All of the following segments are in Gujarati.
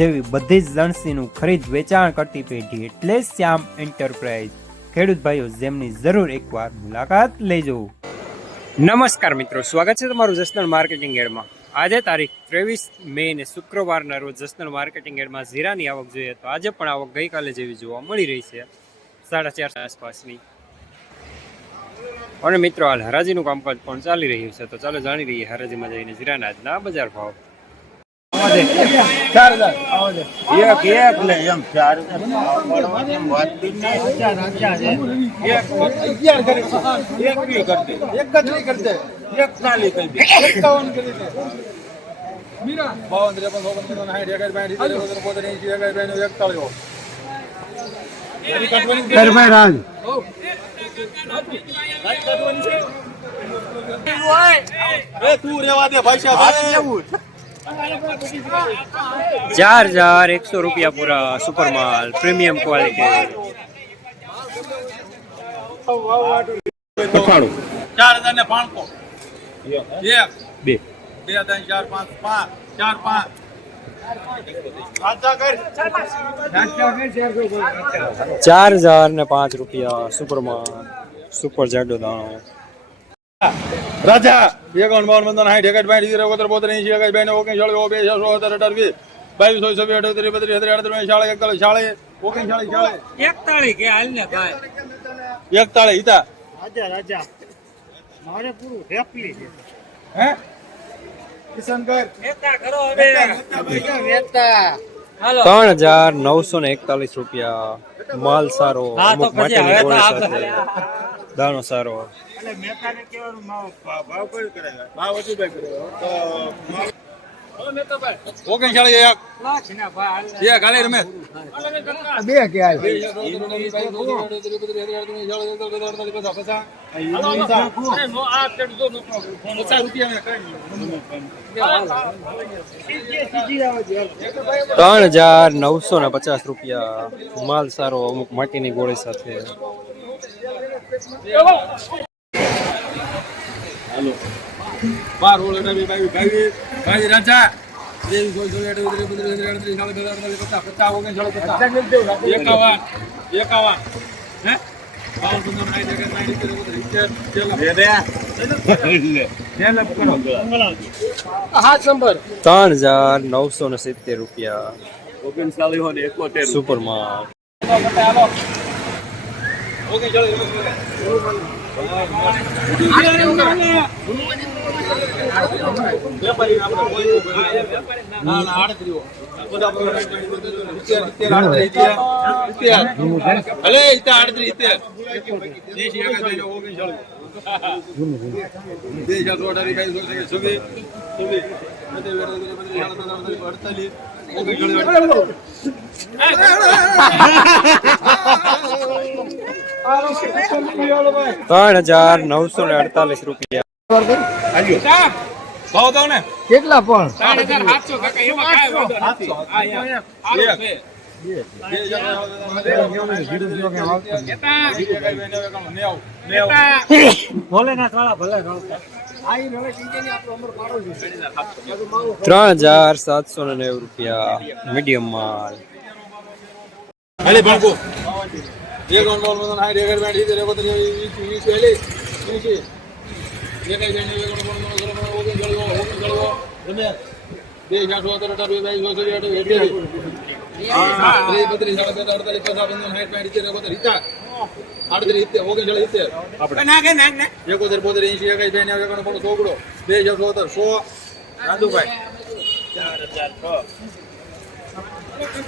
જેવી બધી જ લણસીનું ખરીદ વેચાણ કરતી પેઢી એટલે શ્યામ એન્ટરપ્રાઇઝ. ખેડૂત ભાઈઓ, જેમની જરૂર એકવાર મુલાકાત લેજો. નમસ્કાર મિત્રો, સ્વાગત છે તમારું જસનલ માર્કેટિંગ એડમાં. આજે તારીખ ત્રેવીસ મે ને શુક્રવારના રોજ જસનલ માર્કેટિંગ એડમાં જીરાની આવક જોઈએ તો આજે પણ આવક ગઈકાલે જેવી જોવા મળી રહી છે, સાડા ચાર આસપાસની. અને મિત્રો, હાલ હરાજીનું કામકાજ પણ ચાલી રહ્યું છે, તો ચાલો જાણી લઈએ હરાજીમાં જઈને જીરાના આજના બજાર ભાવ. ચાર હજાર. એક એક એમ ચાર હજાર. એ તું રેવા દે ભાઈ સાહેબ. ચાર હજાર એકસો રૂપિયા પૂરા સુપર માલ પ્રીમિયમ ક્વોલિટી. ચાર હજાર ને પાંચસો. બે. બે ત્રણ ચાર પાંચ પાંચ ચાર પાંચ. ચાર હજાર ને પાંચ રૂપિયા સુપર માલ સુપર જાડો દાણો. રાજા! એકાવન બાવન પંદર સાઠ એકાદ બાઠ સિત્તેર એકોતેર બોતેર એંશી એકાદ બાણું ઓગણચાળીસ બે છસો સત્તર અઢાર વીસ બાવીસ ચોવીસ છવ્વીસ અઠ્યોતેર બત્રીસ અત્રીસ અડત્રીસ ચાળીસ એકતાળીસ ચાળીસ ઓગણચાળીસ ચાળીસ એકતાળી કે હાલ ને ભાઈ. એકતાળીસ હિતા રાજા રાજા. મારે પૂરું રેપલી છે. હે? કિશન કર ત્રણ હજાર નવસો ને એકતાલીસ રૂપિયા માલ સારો અમુક સાથે. દાણો સારો એટલે ભાવ ભાવ કયો ભાવ ત્રણ હજાર નવસો ને પચાસ રૂપિયા માલ સારો અમુક માટીની ગોળી સાથે બાર ઓળ અઢાર બાવીસ બાવીસ બાવીસ રાજા. ત્રેવીસ ચોવીસ ચોવીસ અઠ્યાવીસ ત્રીસ બત્રીસ અડત્રીસ ચાલીસ અડતાલીસ પચાસ પચાસ ઓગણચાળીસ પચાસ એકાવન એકાવન. હે? બાવન પંદર સાઠ એકસઠ સાઠ એકોતેર ત્રણ હજાર નવસો ને સિત્તેર રૂપિયા. સુપર માલ અલે ઇતા આડત્રીસ અડતાલીસ. ઓગણચાળીસ ત્રણ હજાર નવસો ને અડતાલીસ રૂપિયા. કેટલા પણ? ત્રણ હજાર સાતસો ને નેવું રૂપિયા મીડિયમ માલ. હાલે ભણકો એક ઓન બોલ મદન હાઈ રેગર બેઠી તે રેગો તે વીસ વીસ પહેલી વીસ એક એક જણ એક ઓન બોલ મદન ગરમ ઓગન જળવો ઓગન જળવો તમે બે ચાર સો અઠાર અઠાર બાવીસ સો ચોવીસ અઠાવીસ હા ત્રીસ બત્રીસ સાડા બે અડતાલીસ પચાસ પંદર સાઠ પાંઠ સિત્તેર એકોતેર હિતા આડત્રીસ સિત્તેર ઓગણ ચાલીસ સિત્તેર આપણે એકોતેર બોતેર એંશી એકાઈ બે નેવું એકાણું પોણું સોગડો બે ચાર સો અઠાર સો રાજુભાઈ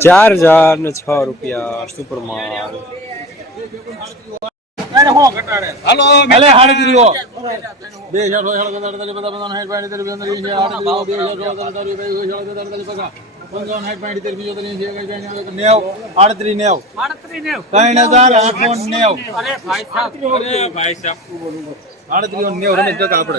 ચાર હજાર ને છ રૂપિયા સુપર માલ આડત્રીસ નેવ. રમેશ આપણે.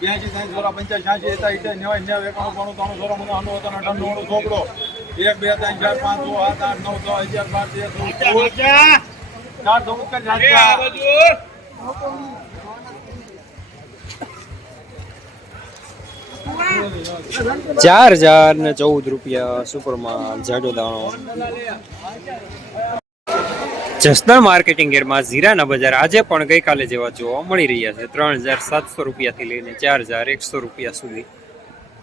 બ્યાસી ત્રણ સોળા પંચાસ છ્યાસી એતા નેવાસી નેવું એકાણું બાણું ત્રાણું સોળા મને અનુ હતો અઠાણું ચોપડો એક બે ત્રણ ચાર પાંચ છ સાત આઠ નવ દસ અગિયાર બાર તેર ચાર ચૌદ ચાર હજાર ને ચૌદ રૂપિયા સુપરમાં જાડો દાણો. જસદણ માર્કેટિંગ યાર્ડમાં જીરાના બજાર આજે પણ ગઈકાલે જેવા જોવા મળી રહ્યા છે. ત્રણ હજાર સાતસો રૂપિયાથી લઈને ચાર હજાર એકસો રૂપિયા સુધી